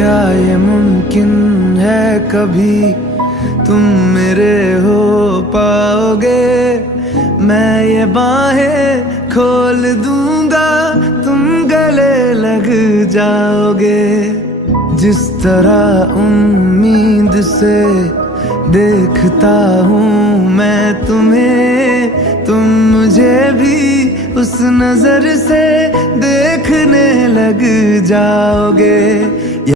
क्या ये मुमकिन है कभी तुम मेरे हो पाओगे? मैं ये बाहें खोल दूंगा, तुम गले लग जाओगे। जिस तरह उम्मीद से देखता हूँ मैं तुम्हें, तुम मुझे भी उस नजर से देखने लग जाओगे।